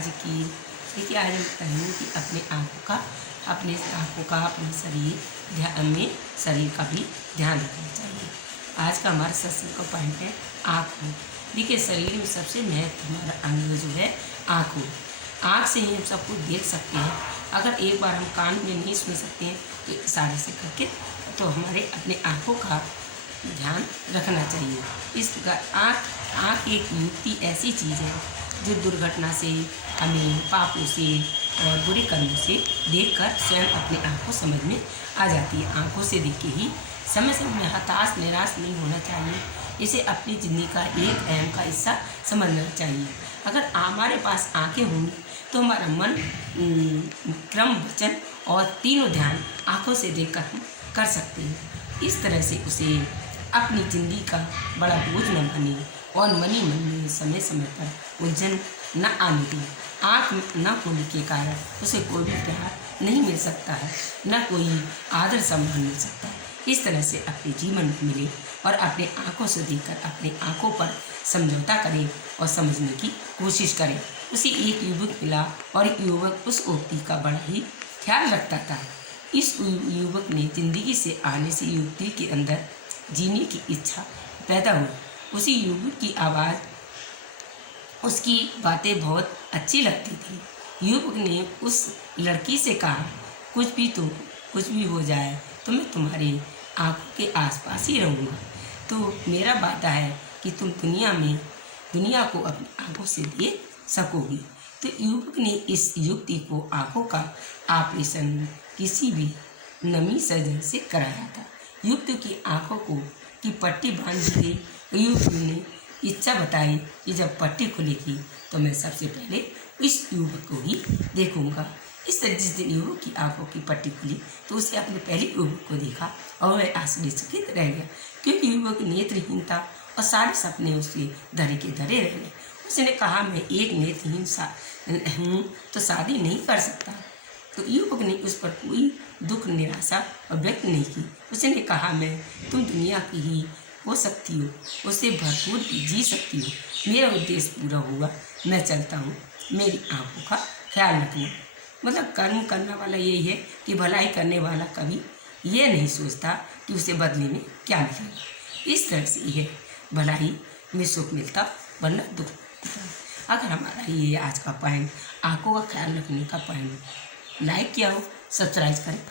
आज की। देखिए आज हम कहेंगे कि अपने आँखों का अपने शरीर का भी ध्यान रखना चाहिए। आज का हमारा सत्संग का पॉइंट है आँखों। देखिए शरीर में सबसे महत्व हमारा अंग जो है आँखों। आँख से ही हम सब कुछ देख सकते हैं। अगर एक बार हम कान में नहीं सुन सकते हैं तो इशारे से करके तो हमारे अपने आँखों का ध्यान रखना चाहिए। इस प्रकार आँख एक युक्ति ऐसी चीज़ है जो दुर्घटना से, हमें पापों से और बुरे कर्मों से देखकर स्वयं अपने आप को समझ में आ जाती है। आँखों से देख के ही समय समय में हताश निराश नहीं होना चाहिए। इसे अपनी ज़िंदगी का एक अहम का हिस्सा समझना चाहिए। अगर हमारे पास आँखें होंगी तो हमारा मन, क्रम, वचन और तीनों ध्यान आँखों से देखकर हम कर सकते हैं। इस तरह से उसे अपनी ज़िंदगी का बड़ा बोझ न बने और मन में समय समय पर उलझन न आने दें। आँख न होने के कारण उसे कोई भी प्यार नहीं मिल सकता है, न कोई आदर सम्मान मिल सकता है। इस तरह से अपने जीवन को मिले और अपने आँखों से देखकर अपने आँखों पर समझौता करें और समझने की कोशिश करें। उसे एक युवक मिला और युवक उस युवती का बड़ा ही ख्याल रखता था। इस युवक ने जिंदगी से आने से युवती के अंदर जीने की इच्छा पैदा हुई। उसी युवक की आवाज़, उसकी बातें बहुत अच्छी लगती थी। युवक ने उस लड़की से कहा, कुछ भी हो जाए तो मैं तुम्हारी आँखों के आसपास ही रहूँगा। तो मेरा वादा है कि तुम दुनिया को अपनी आँखों से देख सकोगी। तो युवक ने इस युवती को आँखों का ऑपरेशन किसी भी नमी सर्जन से कराया था। युवती की आँखों की पट्टी बांध दी गई। युवक ने इच्छा बताई कि जब पट्टी खुलेगी तो मैं सबसे पहले इस युवक को ही देखूंगा। इस तरह जिस दिन युवक की आंखों की पट्टी खुली तो उसने अपने पहले युवक को देखा और वह आश्चर्यचकित रह गया, क्योंकि युवक नेत्रहीन था और सारे सपने उसके धरे के धरे रह गए। उसने कहा, मैं एक नेत्रहीन हूँ तो शादी नहीं कर सकता। तो युवक ने उस पर कोई दुख निराशा और व्यक्त नहीं की। उसने कहा, मैं तुम दुनिया की ही हो सकती हो, उससे भरपूर जी सकती हो। मेरा उद्देश्य पूरा हुआ, मैं चलता हूँ। मेरी आँखों का ख्याल रखना। मतलब कर्म करने वाला यही है कि भलाई करने वाला कभी ये नहीं सोचता कि उसे बदले में क्या मिलेगा। इस तरह से यह भलाई में सुख मिलता वरना दुख मिलता। अगर हमारा ये आज का पॉइंट आँखों का ख्याल रखने का पॉइंट लाइक किया हो, सब्सक्राइब करें।